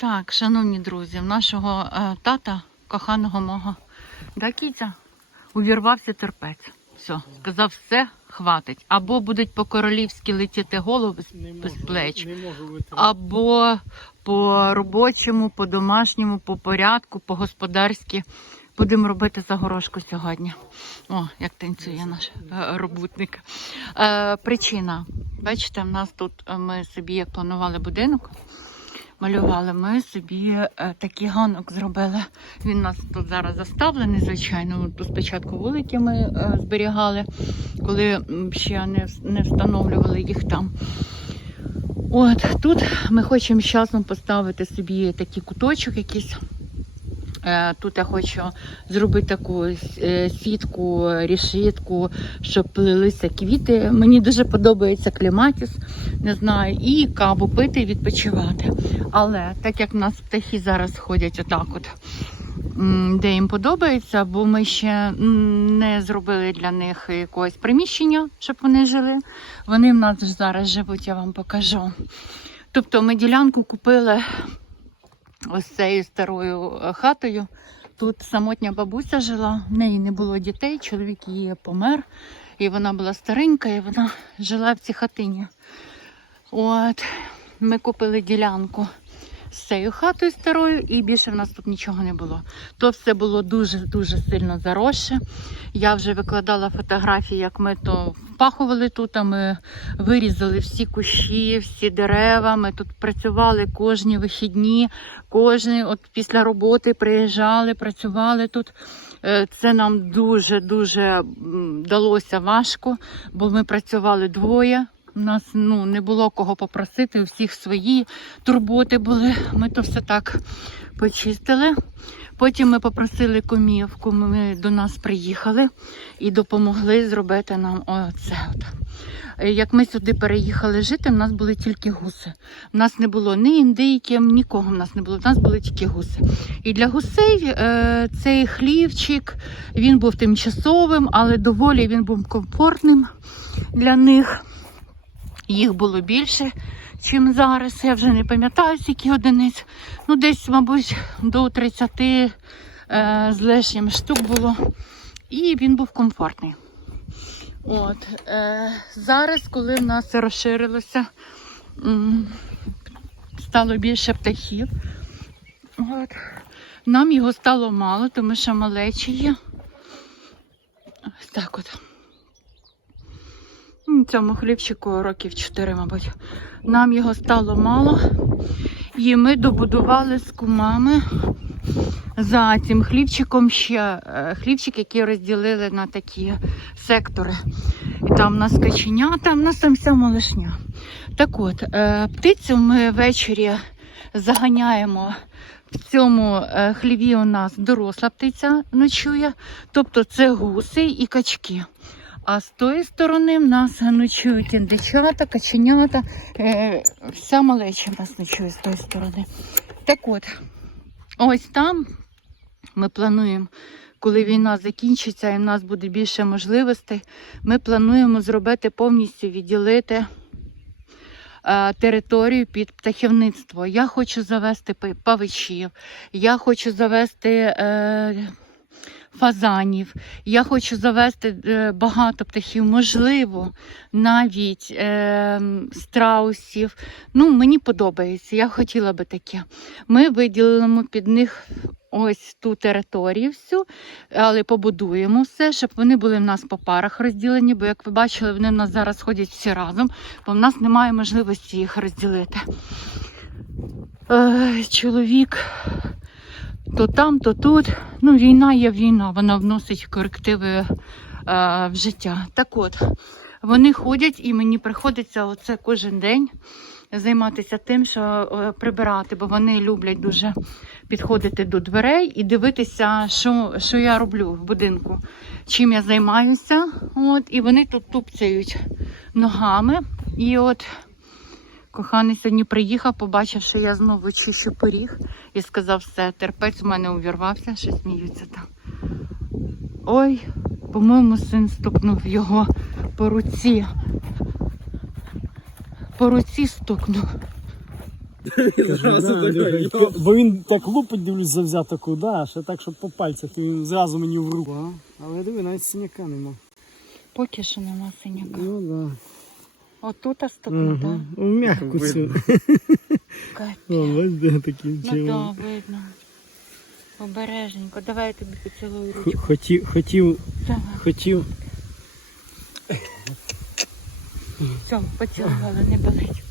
Так, шановні друзі, в нашого е, тата, коханого мого, да, Кітя, увірвався терпець. Все, сказав, все, хватить. Або будуть по-королівськи летіти голови з, Не з можу, плеч, не можу витримати. або по робочому, по домашньому, по порядку, по господарськи. Будемо робити загорожку сьогодні. О, як танцює наш е, роботник. Е, причина. Бачите, в нас тут е, ми собі як планували будинок, малювали, ми собі е, такий ганок зробили. Він у нас тут зараз заставлений, звичайно. Тут спочатку вулики ми е, зберігали, коли ще не, не встановлювали їх там. От тут ми хочемо з часом поставити собі такий куточок якийсь. Е, Тут я хочу зробити таку е, сітку, рішитку, щоб плелися квіти. Мені дуже подобається кліматіс, не знаю, і каву пити і відпочивати. Але так як в нас птахи зараз ходять отак, от, де їм подобається, бо ми ще не зробили для них якогось приміщення, щоб вони жили. Вони в нас зараз живуть, я вам покажу. Тобто ми ділянку купили ось цією старою е, хатою. Тут самотня бабуся жила, в неї не було дітей, чоловік її помер, і вона була старенька, і вона жила в цій хатині. От, ми купили ділянку з цією хатою старою, і більше в нас тут нічого не було. То все було дуже-дуже сильно заросше. Я вже викладала фотографії, як ми то впахували тут, а ми вирізали всі кущі, всі дерева. Ми тут працювали кожні вихідні, кожні от після роботи приїжджали, працювали тут. Е, Це нам дуже-дуже далося важко, бо ми працювали двоє. У нас ну, не було кого попросити, у всіх свої турботи були. Ми то все так почистили. Потім ми попросили комів, ми до нас приїхали і допомогли зробити нам оце. Як ми сюди переїхали жити, в нас були тільки гуси. У нас не було ні індийки, нікого в нас не було. У нас були тільки гуси. І для гусей е, цей хлівчик він був тимчасовим, але доволі він був комфортним для них. Їх було більше, чим зараз. Я вже не пам'ятаю, скільки одиниць. Ну, десь, мабуть, до 30 е, з лишнім штук було. І він був комфортний. От, е, зараз, коли в нас розширилося, стало більше птахів. От. Нам його стало мало, тому що малечі є. Так от. Цьому хлібчику років 4, мабуть. Нам його стало мало. І ми добудували з кумами за цим хлібчиком ще е, хлібчик, який розділили на такі сектори. І там у нас каченята, в нас там вся малишня. Так от, е, птицю ми ввечері заганяємо. В цьому е, хліві у нас доросла птиця ночує, тобто це гуси і качки. А з тої сторони в нас ночують індичата, каченята, е, вся малеча в нас ночує з тої сторони. Так от, ось там ми плануємо, коли війна закінчиться і в нас буде більше можливостей, ми плануємо зробити повністю відділити е, територію під птахівництво. Я хочу завести павичів, я хочу завести. Е, Фазанів, я хочу завести е, багато птахів, можливо, навіть е, страусів. Ну, мені подобається, я хотіла би таке. Ми виділимо під них ось ту територію всю, але побудуємо все, щоб вони були в нас по парах розділені, бо, як ви бачили, вони в нас зараз ходять всі разом, бо в нас немає можливості їх розділити. Е, чоловік то там, то тут. Ну, війна є війна, вона вносить корективи е, в життя. Так от, вони ходять і мені приходиться оце кожен день займатися тим, що е, прибирати, бо вони люблять дуже підходити до дверей і дивитися, що, що я роблю в будинку, чим я займаюся. От, і вони тут тупцяють ногами. І от коханий сьогодні приїхав, побачив, що я знову чищу пиріг і сказав, все, терпець у мене увірвався, що сміються там. Ой, по-моєму, син стукнув його по руці. По руці стукнув. Бо він так лупить, дивлюсь, завзято куди, а ще так, щоб по пальцях, він зразу мені в руку. А? Але диви, навіть синяка нема. Поки що нема синяка. Ну да. Отут стукнута. Угу. У м'яку цю. Видно. Капець. О, бачиш, де такі Ну чого. так, видно. Обережненько. Давай я тобі поцілую Х- ручку. Хотів, хотів, Давай. хотів. Все, поцілувала, не болить.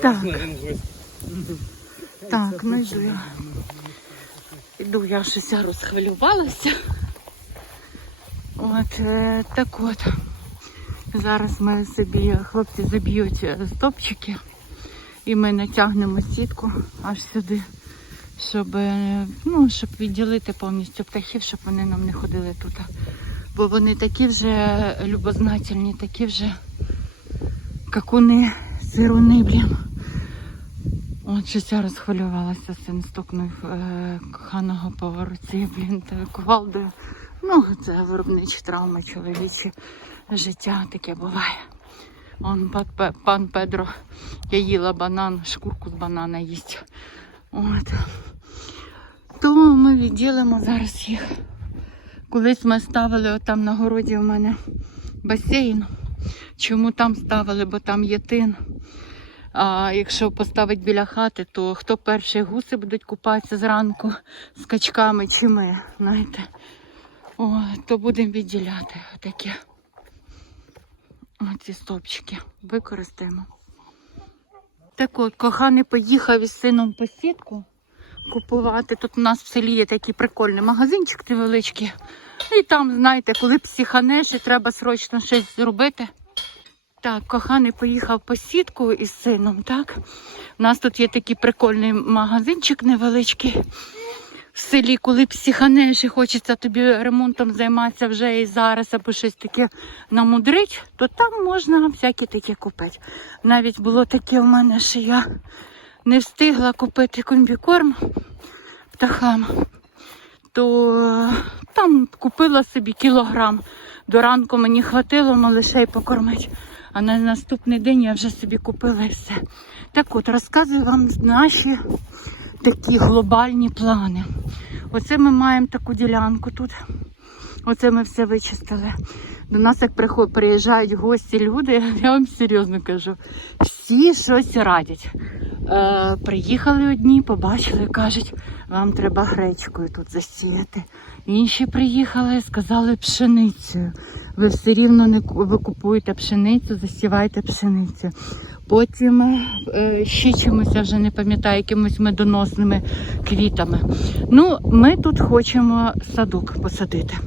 Так. Так, ну йду я. Іду, я щось розхвилювалася. От, е, так от. Зараз ми собі, хлопці заб'ють е, стопчики і ми натягнемо сітку аж сюди, щоб, е, ну, щоб відділити повністю птахів, щоб вони нам не ходили тут. Бо вони такі вже любознательні, такі вже какуни, сируни, блін. От щось я розхвилювалася, син стукнув е, коханого по руці, блін, та кувалдою. Ну, це виробничі травми, чоловічі життя таке буває. Он пан, Педро, я їла банан, шкурку з банана їсть. От. То ми відділимо зараз їх. Колись ми ставили отам на городі у мене басейн. Чому там ставили? Бо там є тин. А якщо поставити біля хати, то хто перший гуси будуть купатися зранку з качками чи ми, знаєте. О, то будемо відділяти таке. Оці стовпчики використаємо. Так от, коханий поїхав із сином по сітку купувати. Тут у нас в селі є такий прикольний магазинчик невеличкий. І там, знаєте, коли психанеш і треба срочно щось зробити. Так, коханий поїхав по сітку із сином, так? У нас тут є такий прикольний магазинчик невеличкий в селі, коли психанеш і хочеться тобі ремонтом займатися вже і зараз, або щось таке намудрить, то там можна всяке таке купити. Навіть було таке в мене, що я не встигла купити комбікорм птахам, то е, там купила собі кілограм. До ранку мені хватило малишей покормити. А на наступний день я вже собі купила і все. Так от, розказую вам наші такі глобальні плани. Оце ми маємо таку ділянку тут. Оце ми все вичистили. До нас як приїжджають гості, люди, я вам серйозно кажу, всі щось радять. Е, приїхали одні, побачили, кажуть, вам треба гречкою тут засіяти. Інші приїхали, сказали пшеницею. Ви все рівно не ви купуєте пшеницю, засівайте пшеницю. Потім е, ще чимось, я вже не пам'ятаю, якимось медоносними квітами. Ну, ми тут хочемо садок посадити.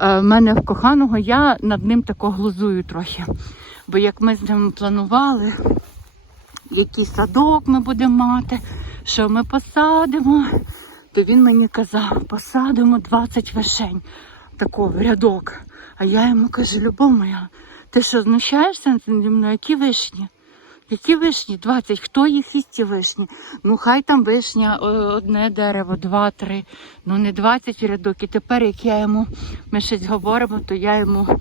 Е, в мене в коханого я над ним тако глузую трохи. Бо як ми з ним планували, який садок ми будемо мати, що ми посадимо, то він мені казав, посадимо 20 вишень, такого рядок. А я йому кажу, любов моя, ти що, знущаєшся наді мною? Які вишні? Які вишні? 20. Хто їх їсть ті вишні? Ну хай там вишня, одне дерево, два, три. Ну не 20 рядок. І тепер, як я йому, ми щось говоримо, то я йому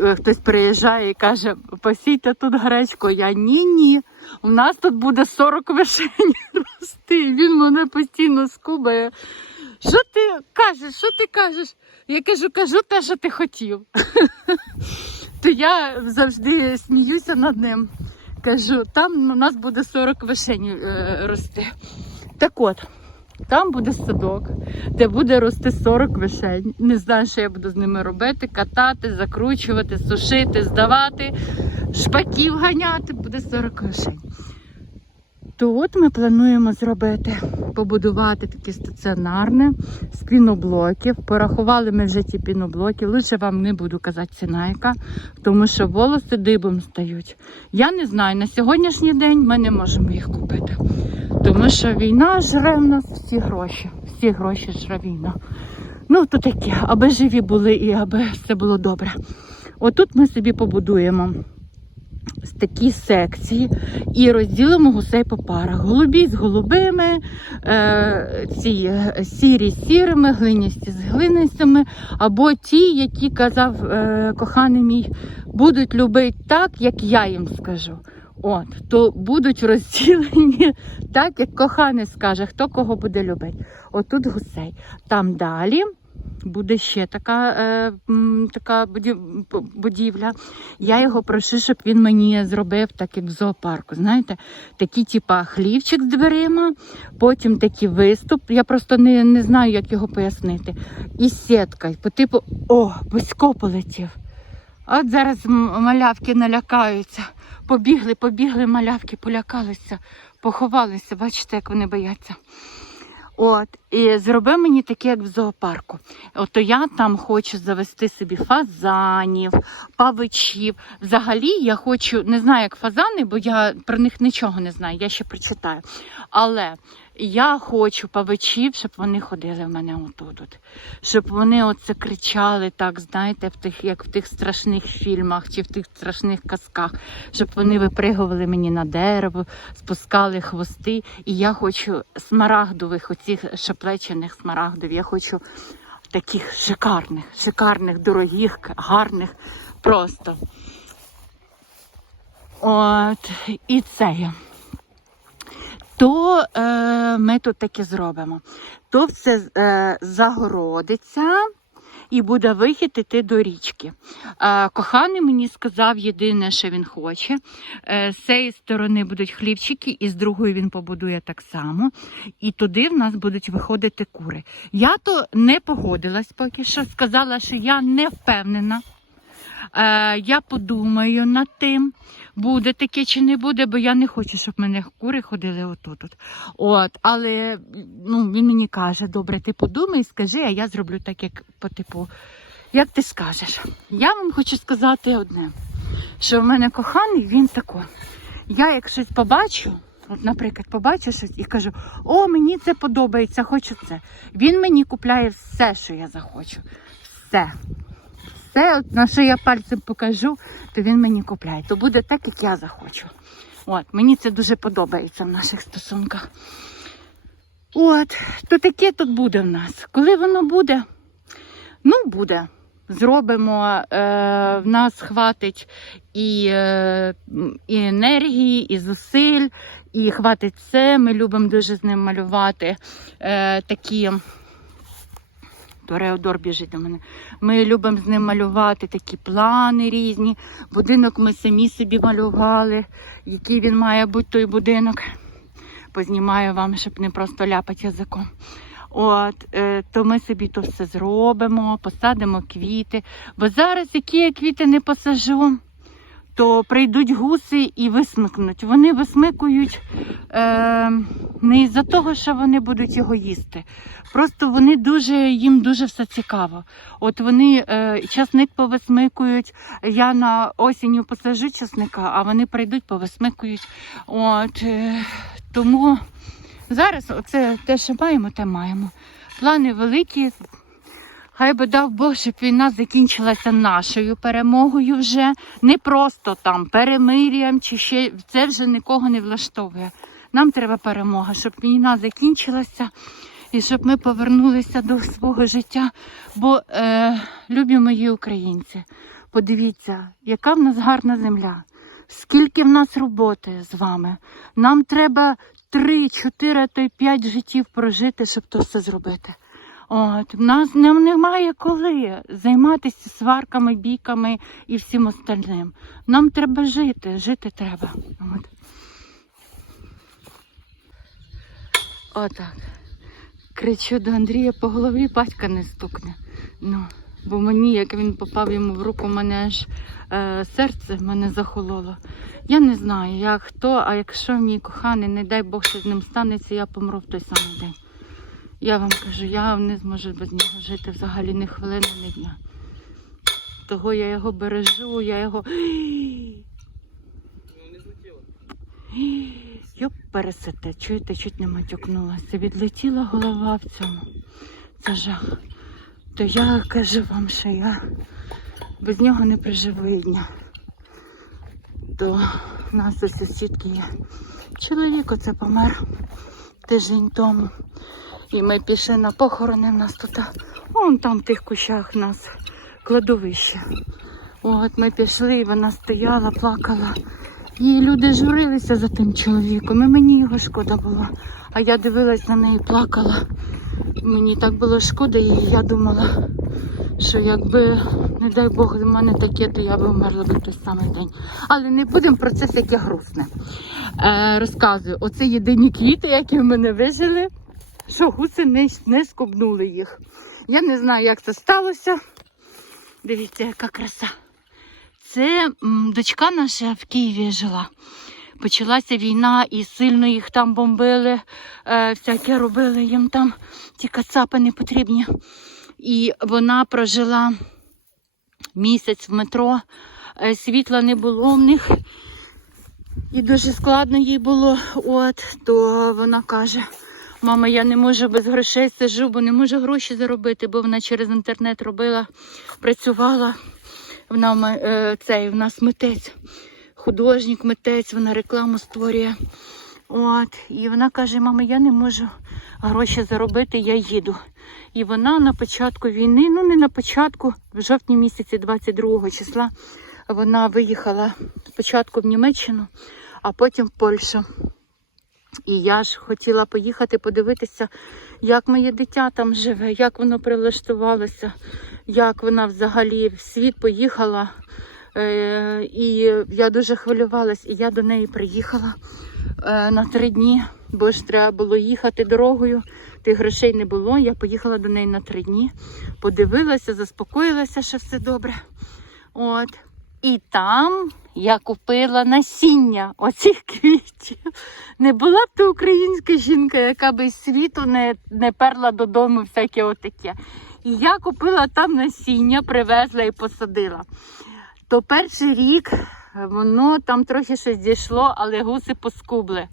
е, хтось приїжджає і каже, посійте тут гречку. Я ні-ні. У нас тут буде 40 вишень рости. Він мене постійно скубає. Що ти кажеш? Що ти кажеш? Я кажу, кажу те, що ти хотів. То я завжди сміюся над ним. Кажу, там у нас буде 40 вишень е, рости. Так от, там буде садок, де буде рости 40 вишень. Не знаю, що я буду з ними робити, катати, закручувати, сушити, здавати, шпаків ганяти, буде 40 вишень. То от ми плануємо зробити, побудувати таке стаціонарне з піноблоків. Порахували ми вже ті піноблоки. Лише вам не буду казати ціна яка, тому що волоси дибом стають. Я не знаю, на сьогоднішній день ми не можемо їх купити. Тому що війна жре в нас всі гроші. Всі гроші жре війна. Ну, то таке, аби живі були і аби все було добре. Отут ми собі побудуємо такі секції і розділимо гусей по парах. Голубі з голубими, е, ці е, сірі з сірими, глиністі з глинистими, або ті, які казав е, коханий мій, будуть любити так, як я їм скажу. От, то будуть розділені так, як коханий скаже, хто кого буде любити. Отут гусей. Там далі буде ще така, е, така будівля. Я його прошу, щоб він мені зробив так, як в зоопарку. Знаєте, такі, типа хлівчик з дверима, потім такий виступ. Я просто не, не знаю, як його пояснити. І сітка. По типу, о, Бузько полетів. От зараз малявки налякаються. Побігли, побігли малявки, полякалися, поховалися. Бачите, як вони бояться. От, і зроби мені таке, як в зоопарку. Ото я там хочу завести собі фазанів, павичів. Взагалі я хочу, не знаю, як фазани, бо я про них нічого не знаю, я ще прочитаю. Але я хочу павичів, щоб вони ходили в мене отут. от. Щоб вони оце кричали, так, знаєте, в тих, як в тих страшних фільмах чи в тих страшних казках, щоб вони випригували мені на дерево, спускали хвости. І я хочу смарагдових, оцих шаплечених смарагдів. Я хочу таких шикарних, шикарних, дорогих, гарних просто. От, і це. є. То е, ми тут таке зробимо. То все е, загородиться і буде вихід іти до річки. Коханий мені сказав єдине, що він хоче. Е, з цієї сторони будуть хлівчики, і з другої він побудує так само. І туди в нас будуть виходити кури. Я то не погодилась поки що, сказала, що я не впевнена. Е, я подумаю над тим, буде таке чи не буде, бо я не хочу, щоб мене кури ходили отут. От. От, але ну, він мені каже, добре, ти подумай, скажи, а я зроблю так, як по типу, як ти скажеш. Я вам хочу сказати одне, що в мене коханий, він тако. Я як щось побачу, от, наприклад, побачу щось і кажу, о, мені це подобається, хочу це. Він мені купляє все, що я захочу. Все. Все, на що я пальцем покажу, то він мені купляє. То буде так, як я захочу. От, мені це дуже подобається в наших стосунках. От, то таке тут буде в нас. Коли воно буде, ну буде. Зробимо, е, в нас хватить і, е, і енергії, і зусиль, і хватить все. Ми любимо дуже з ним малювати е, такі. Тореодор біжить до мене. Ми любимо з ним малювати такі плани різні. Будинок ми самі собі малювали, який він має бути той будинок. Познімаю вам, щоб не просто ляпати язиком. От, е, то ми собі то все зробимо, посадимо квіти. Бо зараз, які я квіти не посажу, то прийдуть гуси і висмикнуть. Вони висмикують е, не із-за того, що вони будуть його їсти. Просто вони дуже, їм дуже все цікаво. От вони е, часник повисмикують. Я на осінню посажу часника, а вони прийдуть, повисмикують. От, е, тому зараз оце те, що маємо, те маємо. Плани великі. Хай би дав Бог, щоб війна закінчилася нашою перемогою вже. Не просто там перемир'ям чи ще це вже нікого не влаштовує. Нам треба перемога, щоб війна закінчилася і щоб ми повернулися до свого життя. Бо, е, любі мої українці, подивіться, яка в нас гарна земля, скільки в нас роботи з вами. Нам треба три, чотири, а то й п'ять життів прожити, щоб то все зробити. От, в нас немає коли займатися сварками, бійками і всім остальним. Нам треба жити, жити треба. От. Отак. Кричу до Андрія по голові, батька не стукне. Ну, бо мені, як він попав йому в руку, мене аж е, серце мене захололо. Я не знаю, як хто, а якщо мій коханий, не дай Бог, що з ним станеться, я помру в той самий день. Я вам кажу, я не зможу без нього жити взагалі ні хвилини, ні дня. Того я його бережу, я його. Йоп, пересете, чуєте, чуть не матюкнулася. Відлетіла голова в цьому. Це жах. То я кажу вам, що я без нього не проживу і дня. то в нас у сусідки є чоловік, оце помер тиждень тому. І ми пішли на похорони. У нас тут, вон там в тих кущах у нас кладовище. От ми пішли, і вона стояла, плакала. І люди журилися за тим чоловіком, і мені його шкода було. А я дивилась на неї, плакала. Мені так було шкода, і я думала, що якби, не дай Бог, в мене таке, то я би вмерла в той самий день. Але не будемо про це всяке грустне. Е, розказую, оце єдині квіти, які в мене вижили, що гуси не, не скобнули їх. Я не знаю, як це сталося. Дивіться, яка краса. Це дочка наша в Києві жила. Почалася війна і сильно їх там бомбили, е, всяке робили їм там ті кацапи не потрібні. І вона прожила місяць в метро, е, світла не було в них. І дуже складно їй було. От, то вона каже: мама, я не можу без грошей сижу, бо не можу гроші заробити, бо вона через інтернет робила, працювала. Вона е, цей, в нас митець, художник, митець, вона рекламу створює. От, і вона каже: мама, я не можу гроші заробити, я їду. І вона на початку війни, ну не на початку, в жовтні місяці 22 числа, вона виїхала спочатку в Німеччину, а потім в Польщу. І я ж хотіла поїхати подивитися, як моє дитя там живе, як воно прилаштувалося, як вона взагалі в світ поїхала. Е, і я дуже хвилювалась, і я до неї приїхала е, на три дні, бо ж треба було їхати дорогою. Тих грошей не було. Я поїхала до неї на три дні, подивилася, заспокоїлася, що все добре. От. І там я купила насіння оцих квітів. Не була б то українська жінка, яка би світу не, не перла додому всяке отаке. І я купила там насіння, привезла і посадила. То перший рік воно там трохи щось зійшло, але гуси поскубли.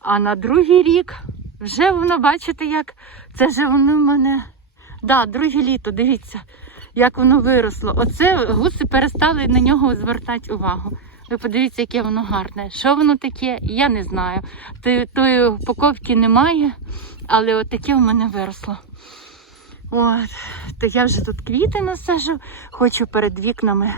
А на другий рік вже воно, бачите, як це вже воно в мене. Да, друге літо, дивіться, як воно виросло. Оце гуси перестали на нього звертати увагу. Ви подивіться, яке воно гарне. Що воно таке, я не знаю. Тої, упаковки немає, але от таке в мене виросло. От, то я вже тут квіти насажу, хочу перед вікнами.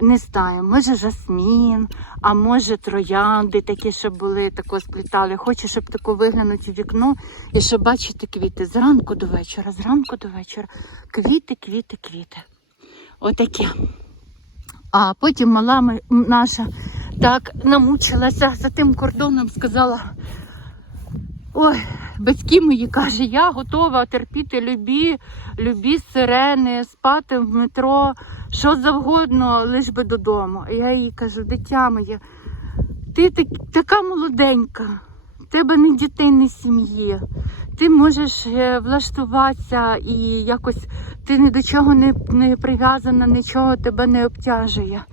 Не знаю, може жасмін, а може троянди такі, щоб були, тако сплітали. Хочу, щоб тако виглянути в вікно і щоб бачити квіти зранку до вечора, зранку до вечора. Квіти, квіти, квіти. Отаке. А потім мала наша так намучилася за тим кордоном, сказала. Ой, батьки мої каже, я готова терпіти любі, любі сирени, спати в метро, що завгодно, лиш би додому. А я їй кажу, дитя моє, ти так, така молоденька, в тебе ні дітей, ні сім'ї. Ти можеш е, влаштуватися і якось ти ні до чого не, не прив'язана, нічого тебе не обтяжує.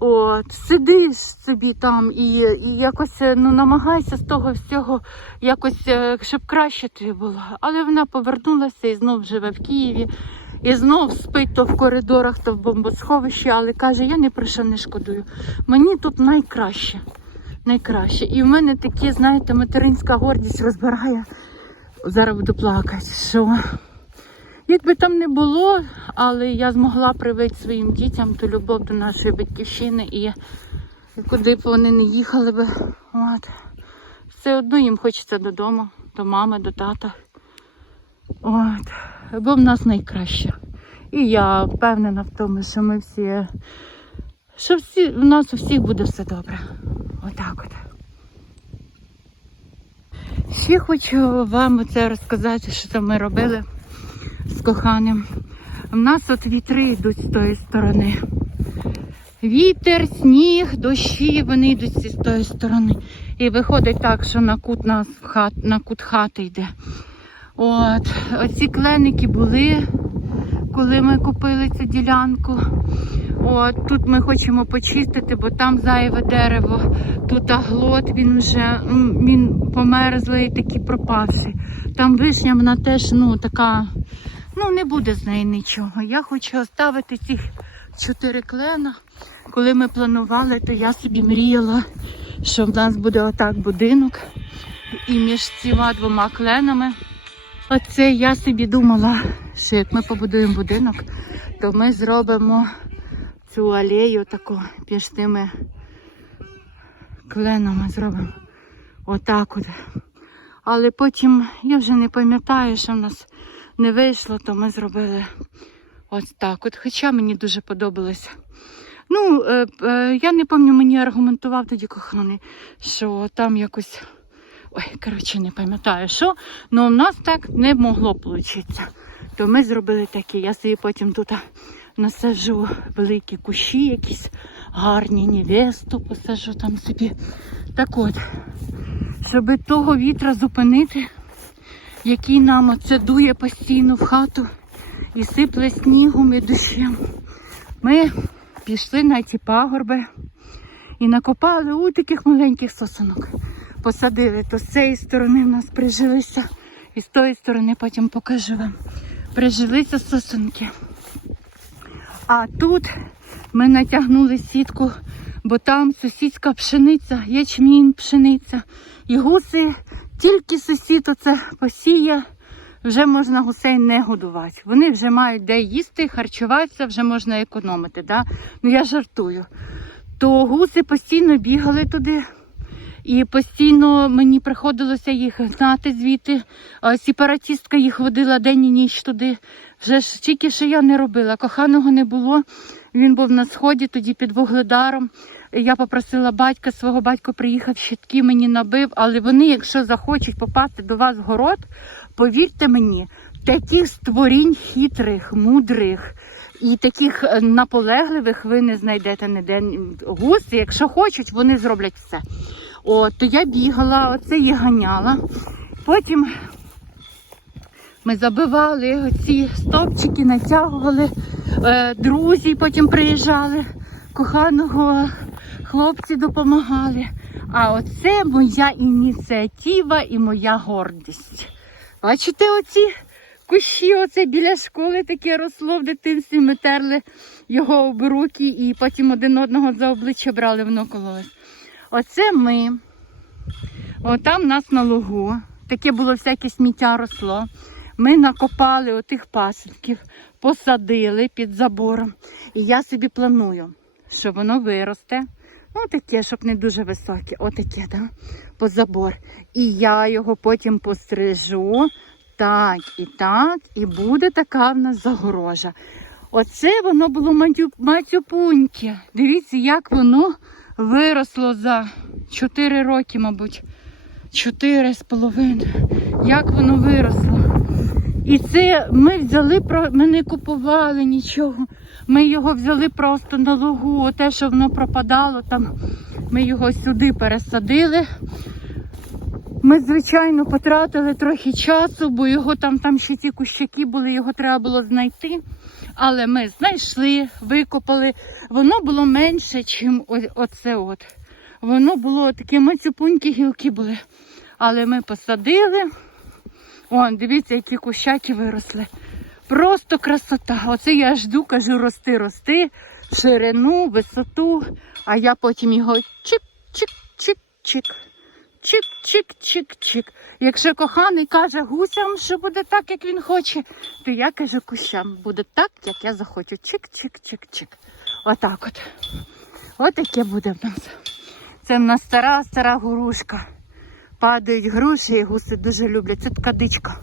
От, сидиш собі там і, і якось е, ну, намагайся з того всього, якось, е, щоб краще тобі було. Але вона повернулася і знов живе в Києві, і знов спить то в коридорах, то в бомбосховищі, але каже, я ні про що не шкодую. Мені тут найкраще. Найкраще. І в мене такі, знаєте, материнська гордість розбирає. Зараз буду плакати. Що Якби там не було, але я змогла привити своїм дітям ту любов до нашої батьківщини і куди б вони не їхали би. От. Все одно їм хочеться додому, до мами, до тата. От. Бо в нас найкраще. І я впевнена в тому, що ми всі, що всі, в нас у всіх буде все добре. Отак от. Ще хочу вам це розказати, що це ми робили з коханим. У нас от вітри йдуть з тої сторони. Вітер, сніг, дощі, вони йдуть з тої сторони. І виходить так, що на кут нас в хат, на кут хати йде. От, оці кленики були, коли ми купили цю ділянку. От, тут ми хочемо почистити, бо там зайве дерево. Тут аглот, він вже він померзлий, такий пропавший. Там вишня, вона теж ну, така, ну не буде з неї нічого. Я хочу оставити цих чотири клена. Коли ми планували, то я собі мріяла, що в нас буде отак будинок. І між цими двома кленами. Оце я собі думала, що як ми побудуємо будинок, то ми зробимо цю алею таку між кленами зробимо. Отак от. Але потім я вже не пам'ятаю, що в нас не вийшло, то ми зробили ось так. От, хоча мені дуже подобалося. Ну, е, е, я не пам'ятаю, мені аргументував тоді коханий, що там якось. Ой, коротше, не пам'ятаю, що. Ну, у нас так не могло вийти. То ми зробили таке. Я собі потім тут насаджу великі кущі, якісь гарні, невесту посаджу там собі. Так от, щоб того вітра зупинити, який нам оце дує постійно в хату і сипле снігом і дощем. Ми пішли на ці пагорби і накопали у таких маленьких сосунок. Посадили, то з цієї сторони в нас прижилися, і з тої сторони потім покажу вам. Прижилися сосунки. А тут ми натягнули сітку, бо там сусідська пшениця, ячмінь, пшениця. І гуси, тільки сусід оце посіє, вже можна гусей не годувати. Вони вже мають де їсти, харчуватися, вже можна економити. Да? Ну я жартую. То гуси постійно бігали туди. І постійно мені приходилося їх гнати звідти. Сепаратістка їх водила день і ніч туди. Вже ж тільки що я не робила. Коханого не було. Він був на сході, тоді під вугледаром. Я попросила батька, свого батька приїхав, щитки мені набив, але вони, якщо захочуть попасти до вас в город, повірте мені, таких створінь хитрих, мудрих і таких е, наполегливих ви не знайдете ніде. Гуси, якщо хочуть, вони зроблять все. От, то я бігала, оце її ганяла. Потім ми забивали оці стопчики, натягували. Е, друзі потім приїжджали, коханого хлопці допомагали. А оце моя ініціатива і моя гордість. Бачите, оці кущі, оце біля школи таке росло в дитинстві. Ми терли його об руки і потім один одного за обличчя брали, воно кололось. Оце ми. Отам у нас на лугу. Таке було всяке сміття росло. Ми накопали отих пасенків, посадили під забором. І я собі планую, що воно виросте. Ну, таке, щоб не дуже високе. Отаке, да? по забор. І я його потім пострижу. Так і так, і буде така в нас загорожа. Оце воно було матюпуньке. Дивіться, як воно виросло за 4 роки, мабуть. Чотири з половиною. Як воно виросло. І це ми взяли, ми не купували нічого. Ми його взяли просто на лугу. Те, що воно пропадало, там ми його сюди пересадили. Ми, звичайно, потратили трохи часу, бо його там, там ще ці кущаки були, його треба було знайти. Але ми знайшли, викопали. Воно було менше, ніж оце от. Воно було такі мацюпунькі гілки були. Але ми посадили. Вон, дивіться, які кущаки виросли. Просто красота. Оце я жду, кажу, рости, рости, ширину, висоту. А я потім його чик-чик-чик-чик. Чик-чик-чик-чик. Якщо коханий каже гусям, що буде так, як він хоче, то я кажу кущам, буде так, як я захочу. Чик-чик-чик-чик. Отак от. Отаке буде в нас. Це в нас стара стара грушка. Падають груші, і гуси дуже люблять. Це така дичка.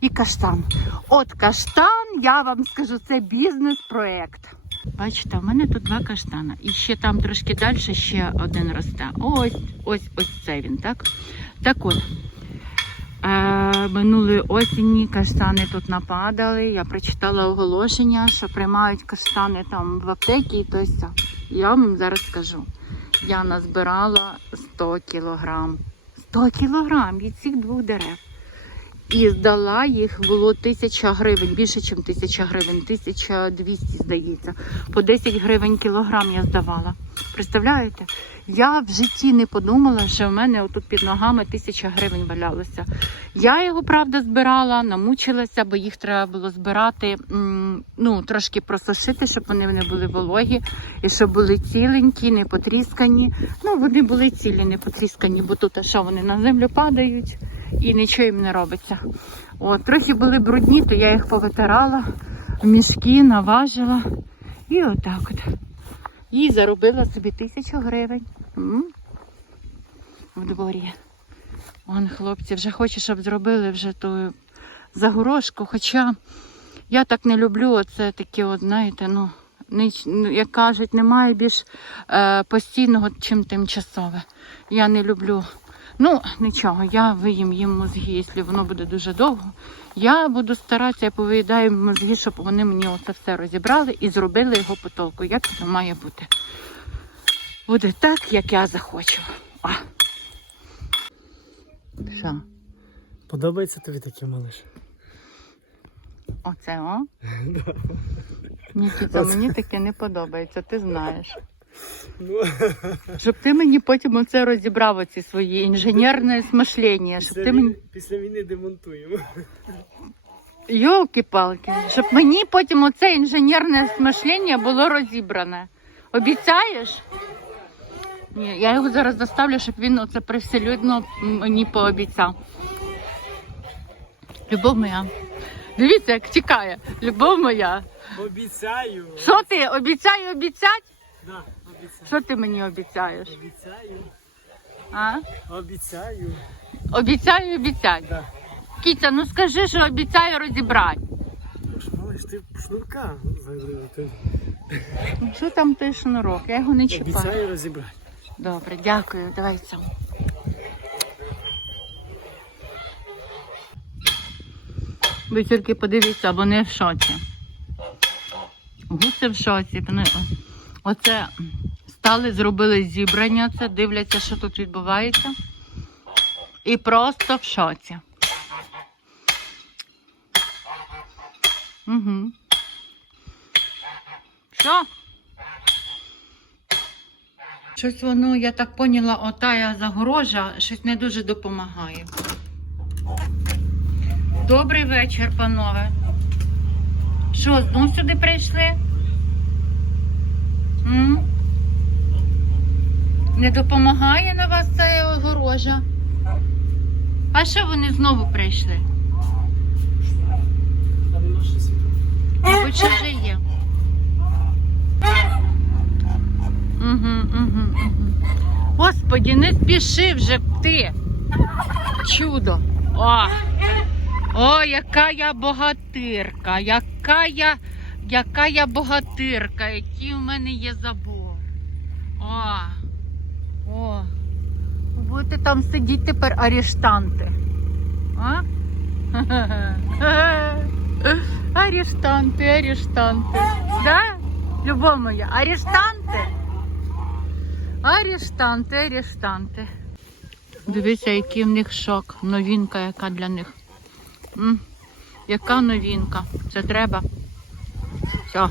І каштан. От каштан, я вам скажу, це бізнес-проект. Бачите, в мене тут два каштана. І ще там трошки далі ще один росте. Ось, ось, ось це він, так? Так от. Е, минулої осені каштани тут нападали. Я прочитала оголошення, що приймають каштани там в аптекі і то все. Я вам зараз скажу. Я назбирала 100 кілограм. 100 кілограм від цих двох дерев. І здала їх було тисяча гривень, більше, ніж тисяча гривень, 1200, здається. По 10 гривень кілограм я здавала. Представляєте? Я в житті не подумала, що в мене отут під ногами тисяча гривень валялося. Я його, правда, збирала, намучилася, бо їх треба було збирати, ну, трошки просушити, щоб вони не були вологі, і щоб були ціленькі, не потріскані. Ну, вони були цілі, не потріскані, бо тут а що вони на землю падають і нічого їм не робиться. От, трохи були брудні, то я їх повитирала в мішки, наважила. І отак от. І заробила собі тисячу гривень. М? В дворі. Вон хлопці вже хоче, щоб зробили вже ту загорожку. Хоча я так не люблю оце таке, от, знаєте, ну, ну, як кажуть, немає більш е, постійного, чим тимчасове. Я не люблю. Ну, нічого, я виїм їм мозги, якщо воно буде дуже довго. Я буду старатися, я мозги, щоб вони мені оце все розібрали і зробили його по толку, як це має бути. Буде так, як я захочу. А. Що? Подобається тобі таке малиш? Оце, о? Нікіта, Оце. мені таке не подобається, ти знаєш. Ну, Щоб ти мені потім оце розібрав оці свої інженерне смишлення, щоб ти мені. після війни демонтуємо. Йолки-палки, щоб мені потім оце інженерне смишлення було розібране. Обіцяєш? Ні, я його зараз заставлю, щоб він оце привселюдно мені пообіцяв. Любов моя. Дивіться, як тікає. Любов моя. Обіцяю. Що ти обіцяю обіцять? Да. Що ти мені обіцяєш? Обіцяю. А? Обіцяю. Обіцяю обіцять. Да. Кіця, ну скажи, що обіцяю розібрати. Малиш, ти шнурка. Ти Ну, Що там той шнурок? Я його не чіпаю. обіцяю розібрати. Добре, дякую. Давай сам. Ви тільки подивіться, вони в шоці. Гуси в шоці. Оце стали, зробили зібрання, це дивляться, що тут відбувається. І просто в шоці. Угу. Що? Щось воно, я так поняла, отая загорожа щось не дуже допомагає. Добрий вечір, панове. Що, знов сюди прийшли? М? Не допомагає на вас ця огорожа? А що вони знову прийшли? Мабуть, що вже є. Угу, угу, угу. Господі, не спіши вже ти. Чудо. О, О, яка я богатирка, яка я, яка я богатирка, який в мене є забор. О. Будете там сидіти тепер арештанти. Арештанти, арештанти. Да? Любов моя, арештанти? Арештанти, арештанти. Дивіться, який в них шок. Новінка, яка для них. М? Яка новінка? Це треба. Все,